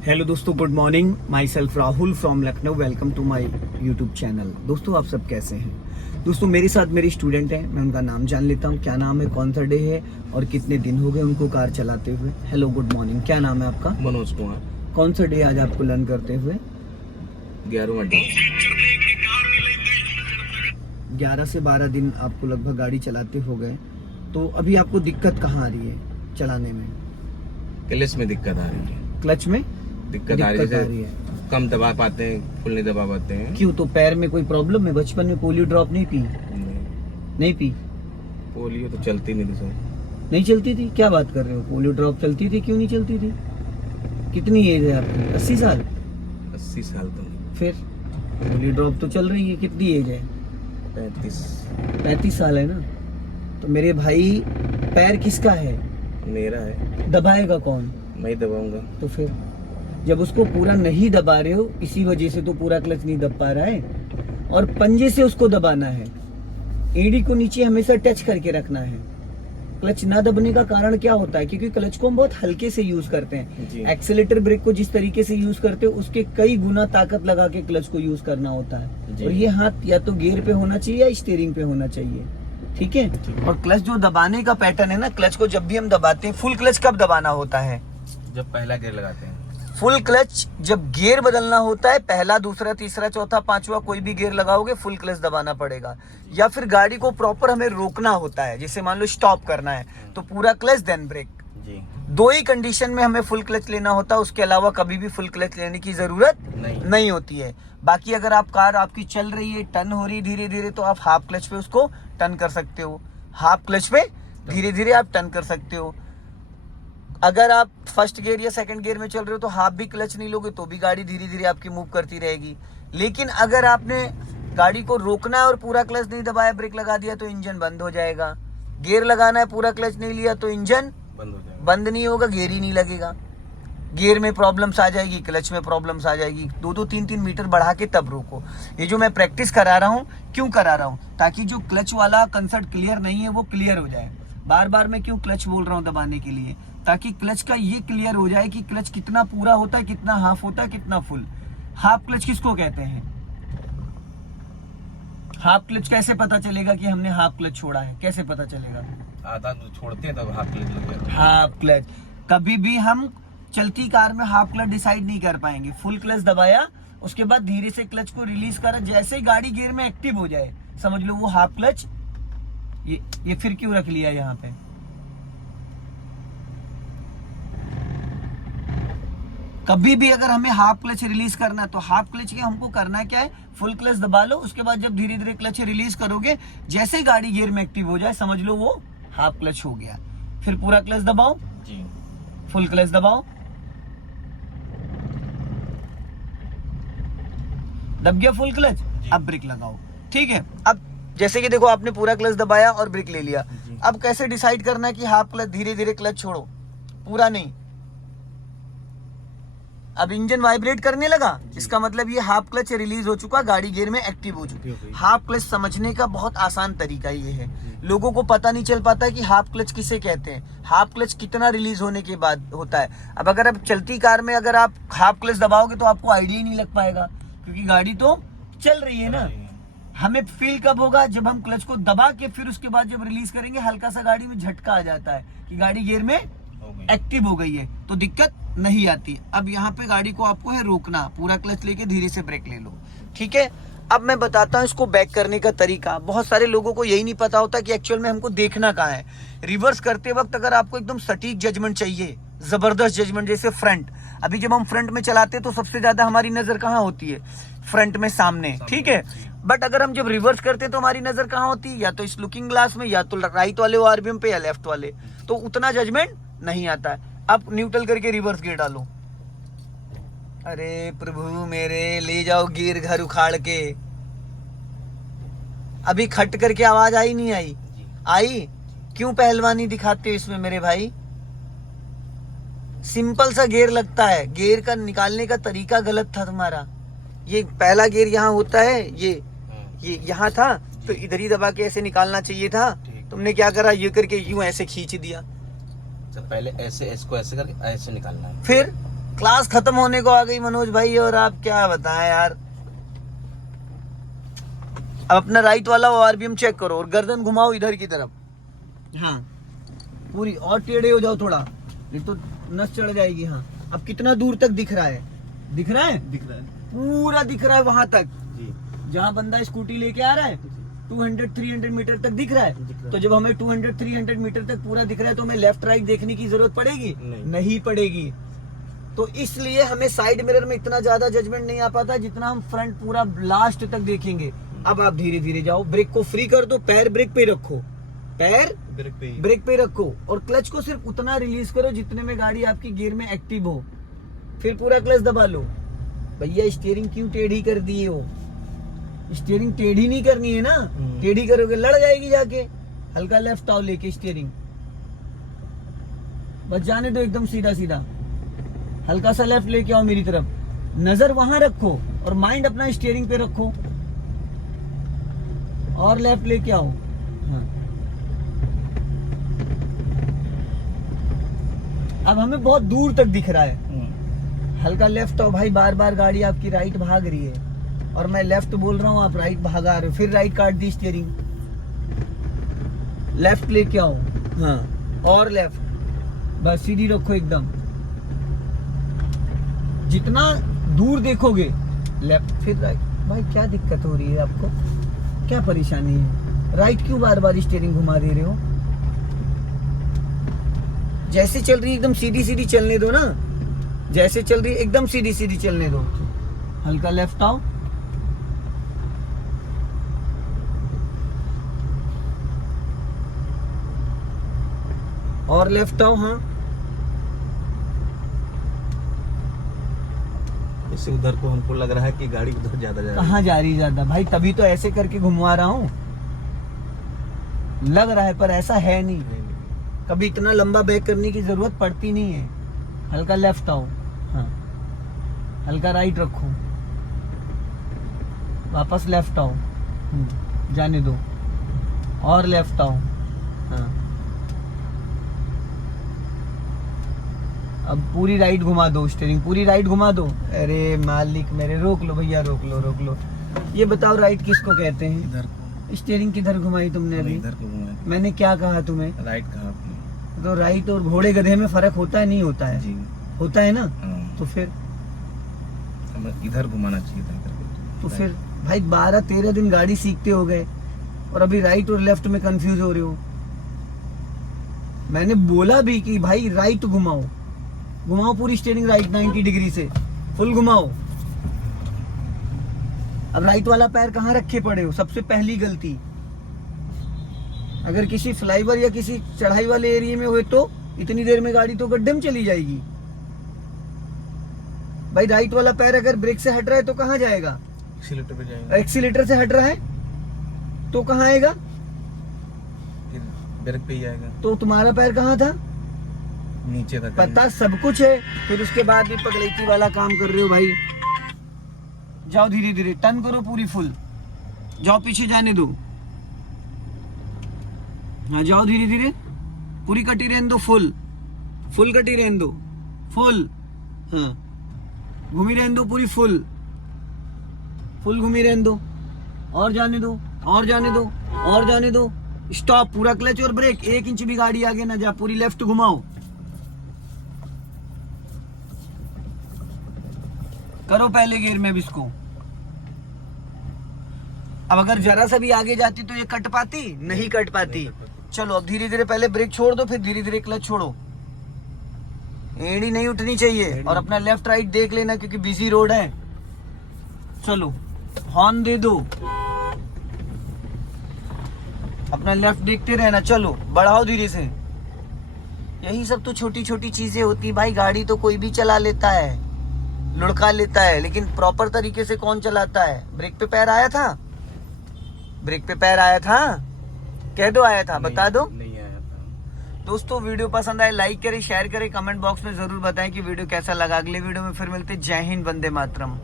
Hello दोस्तों, good morning. Myself Rahul from Lucknow. Welcome to my YouTube channel. दोस्तों, आप सब कैसे हैं? दोस्तों, मेरे साथ मेरी स्टूडेंट है, मैं उनका नाम जान लेता हूँ। क्या नाम है, कौन सा डे है और कितने दिन हो गए उनको कार चलाते हुए। Hello, good morning. क्या नाम है आपका? मनोज कुमार। कौन सा डे आज आपको लर्न करते हुए? 11वां डे। 11 से 12 दिन आपको लगभग गाड़ी चलाते हो गए। तो अभी आपको दिक्कत कहाँ आ रही है चलाने में? क्लच में दिक्कत आ रही है। क्लच में दिक्कत आ रही है। कम दबा पाते हैं, फुल नहीं दबा पाते हैं। क्यों? तो पैर में कोई प्रॉब्लम है? बचपन में पोलियो ड्रॉप नहीं पी? नहीं पी? पोलियो तो चलती नहीं थी सर। नहीं चलती थी? क्या बात कर रहे हो, पोलियो ड्रॉप चलती थी। क्यों नहीं चलती थी? कितनी एज है आपकी? 80 साल? 80 साल तो नहीं। फिर पोलियो ड्रॉप तो चल रही है। कितनी एज है? 35 साल है ना। तो मेरे भाई, पैर किसका है? मेरा है। दबाएगा कौन? मैं ही दबाऊंगा। तो फिर जब उसको पूरा नहीं दबा रहे हो, इसी वजह से तो पूरा क्लच नहीं दब पा रहा है। और पंजे से उसको दबाना है। एड़ी को नीचे हमेशा टच करके रखना है। क्लच ना दबने का कारण क्या होता है? क्योंकि क्लच को हम बहुत हल्के से यूज करते हैं। एक्सेलेटर ब्रेक को जिस तरीके से यूज करते हो, उसके कई गुना ताकत लगा के क्लच को यूज करना होता है। और ये हाथ या तो गियर पे होना चाहिए या स्टीयरिंग पे होना चाहिए। ठीक है। और क्लच जो दबाने का पैटर्न है ना, क्लच को जब भी हम दबाते हैं, फुल क्लच कब दबाना होता है? जब पहला गियर लगाते हैं। फुल क्लच जब गियर बदलना होता है, पहला, दूसरा, तीसरा, चौथा, पांचवा, कोई भी गियर लगाओगे, फुल क्लच दबाना पड़ेगा। या फिर गाड़ी को प्रॉपर हमें रोकना होता है, जैसे मान लो स्टॉप करना है, तो पूरा क्लच देन ब्रेक। जी। दो ही कंडीशन में हमें फुल क्लच लेना होता है, उसके अलावा कभी भी फुल क्लच लेने की जरूरत नहीं होती है। बाकी अगर आप कार आपकी चल रही है, टर्न हो रही है धीरे धीरे, तो आप हाफ क्लच पे उसको टर्न कर सकते हो। हाफ क्लच पे धीरे धीरे आप टर्न कर सकते हो। अगर आप फर्स्ट गियर या सेकंड गियर में चल रहे हो तो हाफ भी क्लच नहीं लोगे तो भी गाड़ी धीरे धीरे आपकी मूव करती रहेगी। लेकिन अगर आपने गाड़ी को रोकना है और पूरा क्लच नहीं दबाया, ब्रेक लगा दिया, तो इंजन बंद हो जाएगा। गियर लगाना है, पूरा क्लच नहीं लिया, तो इंजन बंद हो जाएगा। बंद नहीं होगा, गियर ही नहीं लगेगा। गियर में प्रॉब्लम्स आ जाएगी, क्लच में प्रॉब्लम्स आ जाएगी। 2-2, 3-3 मीटर बढ़ा के तब रोको। ये जो मैं प्रैक्टिस करा रहा हूँ, क्यों करा रहा हूँ? ताकि जो क्लच वाला कंसेप्ट क्लियर नहीं है वो क्लियर हो जाए। बार बार मैं क्यों क्लच बोल रहा हूँ दबाने के लिए? ताकि क्लच का ये क्लियर हो जाए कि क्लच कितना पूरा होता है, कितना हाफ होता है, कितना फुल। हाफ क्लच किसको कहते हैं? हाफ क्लच कैसे पता चलेगा कि हमने हाफ क्लच छोड़ा है? कैसे पता चलेगा? आधा छोड़ते हैं तब हाफ क्लच लग जाता है। हाफ क्लच कभी भी हम चलती कार में हाफ क्लच डिसाइड नहीं कर पाएंगे। फुल क्लच दबाया, उसके बाद धीरे से क्लच को रिलीज करा, जैसे ही गाड़ी गियर में एक्टिव हो जाए, समझ लो वो हाफ क्लच। ये फिर क्यों रख लिया यहाँ पे? कभी भी अगर हमें हाफ क्लच रिलीज करना है, तो हाफ क्लच के हमको करना क्या है? फुल क्लच दबा लो, उसके बाद जब धीरे धीरे क्लच रिलीज करोगे, जैसे ही गाड़ी गियर में एक्टिव हो जाए, समझ लो वो हाफ क्लच हो गया। फिर पूरा क्लच दबाओ जी। फुल क्लच दबाओ, दब गया फुल क्लच। अब ब्रेक लगाओ। ठीक है। अब जैसे कि देखो, आपने पूरा क्लच दबाया और ब्रेक ले लिया। अब कैसे डिसाइड करना है कि हाफ क्लच? धीरे धीरे क्लच छोड़ो, पूरा नहीं। अब इंजन वाइब्रेट करने लगा, इसका मतलब ये हाफ क्लच रिलीज हो चुका, गाड़ी गियर में एक्टिव हो चुकी है। हाफ क्लच समझने का बहुत आसान तरीका ये है। लोगों को पता नहीं चल पाता कि हाफ क्लच किसे कहते हैं, हाफ क्लच कितना रिलीज होने के बाद होता है। अब अगर आप चलती कार में अगर आप हाफ क्लच दबाओगे तो आपको आइडिया ही नहीं लग पाएगा, क्योंकि गाड़ी तो चल रही है ना। हमें फील कब होगा? जब हम क्लच को दबा के फिर उसके बाद जब रिलीज करेंगे, हल्का सा गाड़ी में झटका आ जाता है कि गाड़ी गियर में एक्टिव हो गई है, तो दिक्कत नहीं आती। अब यहाँ पे गाड़ी को आपको है रोकना, पूरा क्लच लेके धीरे से ब्रेक ले लो। ठीक है। अब मैं बताता हूँ इसको बैक करने का तरीका। बहुत सारे लोगों को यही नहीं पता होता कि एक्चुअल में हमको देखना कहाँ है। रिवर्स करते वक्त अगर आपको एकदम सटीक जजमेंट चाहिए, जबरदस्त जजमेंट, जैसे फ्रंट, अभी जब हम फ्रंट में चलाते हैं तो सबसे ज्यादा हमारी नजर कहाँ होती है? फ्रंट में, सामने। ठीक है। बट अगर हम जब रिवर्स करते हैं तो हमारी नजर कहाँ होती है? या तो इस लुकिंग ग्लास में, या तो राइट वाले आरबीएम पे, या लेफ्ट वाले। तो उतना जजमेंट नहीं आता है। अब न्यूट्रल करके रिवर्स गियर डालो। अरे प्रभु मेरे, ले जाओ गियर घर उखाड़ के। अभी खट करके आवाज आई नहीं आई? आई। क्यों पहलवानी दिखाते हो इसमें मेरे भाई? सिंपल सा गियर लगता है, गियर का निकालने का तरीका गलत था तुम्हारा। ये पहला गियर यहाँ होता है, ये यहाँ था, तो इधर ही दबा के ऐसे निकालना चाहिए था। तुमने क्या करा? ये करके यूं ऐसे खींच दिया। पहले ऐसे, इसको ऐसे करके ऐसे निकालना है। फिर क्लास खत्म होने को आ गई मनोज भाई, और आप क्या बताएं यार। अब अपना राइट वाला आरपीएम चेक करो और गर्दन घुमाओ इधर की तरफ, हाँ पूरी, और टेढ़े हो जाओ थोड़ा, ये तो नस चढ़ जाएगी। हाँ अब कितना दूर तक दिख रहा है, दिख रहा है, दिख रहा है पूरा दिख रहा है वहां तक जी। जहां बंदा स्कूटी लेके आ रहा है। 200-300 मीटर तक दिख रहा है। तो जब हमें 200-300 मीटर तक पूरा दिख रहा है तो हमें लेफ्ट राइट देखने की जरूरत पड़ेगी? नहीं पड़ेगी। तो इसलिए हमें साइड मिरर में इतना ज्यादा जजमेंट नहीं आ पाता जितना हम फ्रंट पूरा लास्ट तक देखेंगे। अब आप धीरे धीरे जाओ, ब्रेक को फ्री कर दो, पैर ब्रेक पे रखो, पैर ब्रेक पे रखो, और क्लच को सिर्फ उतना रिलीज करो जितने में गाड़ी आपकी गियर में एक्टिव हो, फिर पूरा क्लच दबा लो। भैया स्टीयरिंग क्यों टेढ़ी कर दिए हो? स्टीयरिंग टेढ़ी नहीं करनी है ना, टेढ़ी करोगे लड़ जाएगी जाके। हल्का लेफ्ट आओ लेके स्टीयरिंग, बस जाने दो एकदम सीधा सीधा। हल्का सा लेफ्ट लेके आओ मेरी तरफ, नजर वहां रखो और माइंड अपना स्टीयरिंग पे रखो, और लेफ्ट लेके आओ। हाँ। अब हमें बहुत दूर तक दिख रहा है। हल्का लेफ्ट आओ भाई, बार बार गाड़ी आपकी राइट भाग रही है और मैं लेफ्ट बोल रहा हूँ, आप राइट भागा रहे हो, फिर राइट काट दी स्टीयरिंग, लेफ्ट लेके आओ। हाँ और लेफ्ट, बस सीधी रखो एकदम। जितना दूर देखोगे लेफ्ट फिर राइट। भाई क्या दिक्कत हो रही है आपको, क्या परेशानी है? राइट क्यों बार बार स्टीयरिंग घुमा दे रहे हो? जैसे चल रही है एकदम सीधी सीधी चलने दो ना, जैसे चल रही है एकदम सीधी सीधी चलने दो। हल्का लेफ्ट आओ, और लेफ्ट आओ। हाँ इससे उधर को हमको लग रहा है कि गाड़ी उधर ज्यादा जा रही है। कहाँ जा रही ज्यादा भाई? तभी तो ऐसे करके घुमवा रहा हूँ, लग रहा है पर ऐसा है नहीं। कभी इतना लंबा बैक करने की जरूरत पड़ती नहीं है। हल्का लेफ्ट आओ, हाँ हल्का राइट रखो, वापस लेफ्ट आओ, जाने दो, और लेफ्ट आओ। हाँ अब पूरी राइट घुमा दो, स्टीयरिंग पूरी राइट घुमा दो। अरे मालिक मेरे, रोक लो भैया, रोक लो रोक लो। ये बताओ राइट किसको कहते हैं? इधर को। स्टीयरिंग किधर घुमाई तुमने अभी? इधर को घुमाया। मैंने क्या कहा तुम्हें? राइट कहा आपने। तो राइट और घोड़े गधे में फर्क होता है नहीं होता है? जी होता है ना। हाँ। तो फिर हमें इधर घुमाना चाहिए था करके। तो फिर भाई 12-13 दिन गाड़ी सीखते हो गए और अभी राइट और लेफ्ट में कंफ्यूज हो रहे हो। मैंने बोला भी कि भाई राइट घुमाओ, घुमाओ पूरी स्टीयरिंग राइट 90 डिग्री से, फुल घुमाओ। अब राइट वाला पैर कहाँ रखे पड़े हो? सबसे पहली गलती, अगर किसी फ्लाईओवर या किसी चढ़ाई वाले एरिया में हुए तो इतनी देर में गाड़ी तो गड्ढे में चली जाएगी। भाई राइट वाला पैर अगर ब्रेक से हट रहा है तो कहाँ जाएगा? एक्सीलेटर पे जाएगा। एक्सीलेटर से हट रहा है तो कहाँ आएगा? फिर ब्रेक पे ही आएगा। तो तुम्हारा पैर कहाँ था? नीचे तक। पता सब कुछ है, फिर उसके बाद भी पगलैती वाला काम कर रहे हो भाई। जाओ धीरे धीरे, टर्न करो पूरी फुल, जाओ पीछे जाने दो। हाँ जाओ धीरे धीरे, पूरी कटी रहने दो, फुल फुल कटी रहने दो, फुल। हाँ घूमी रहने दो पूरी फुल, फुल घूमी रहने दो, और जाने दो, और जाने दो, और जाने दो। स्टॉप, पूरा क्लच और ब्रेक, 1 इंच भी गाड़ी आगे ना जा, पूरी लेफ्ट घुमाओ। करो पहले गियर में भी इसको। अब अगर जरा सा भी आगे जाती तो ये कट पाती? नहीं कट पाती। चलो अब धीरे धीरे पहले ब्रेक छोड़ दो, फिर धीरे धीरे क्लच छोड़ो। एड़ी नहीं उठनी चाहिए, और अपना लेफ्ट राइट देख लेना क्योंकि बिजी रोड है। चलो हॉर्न दे दो, अपना लेफ्ट देखते रहना। चलो बढ़ाओ धीरे से। यही सब तो छोटी छोटी चीजें होती भाई। गाड़ी तो कोई भी चला लेता है, लुढ़का लेता है, लेकिन प्रॉपर तरीके से कौन चलाता है? ब्रेक पे पैर आया था? ब्रेक पे पैर आया था? कह दो आया था, बता दो। नहीं आया था। दोस्तों वीडियो पसंद आए लाइक करें, शेयर करें, कमेंट बॉक्स में जरूर बताएं कि वीडियो कैसा लगा। अगले वीडियो में फिर मिलते। जय हिंद, वंदे मातरम।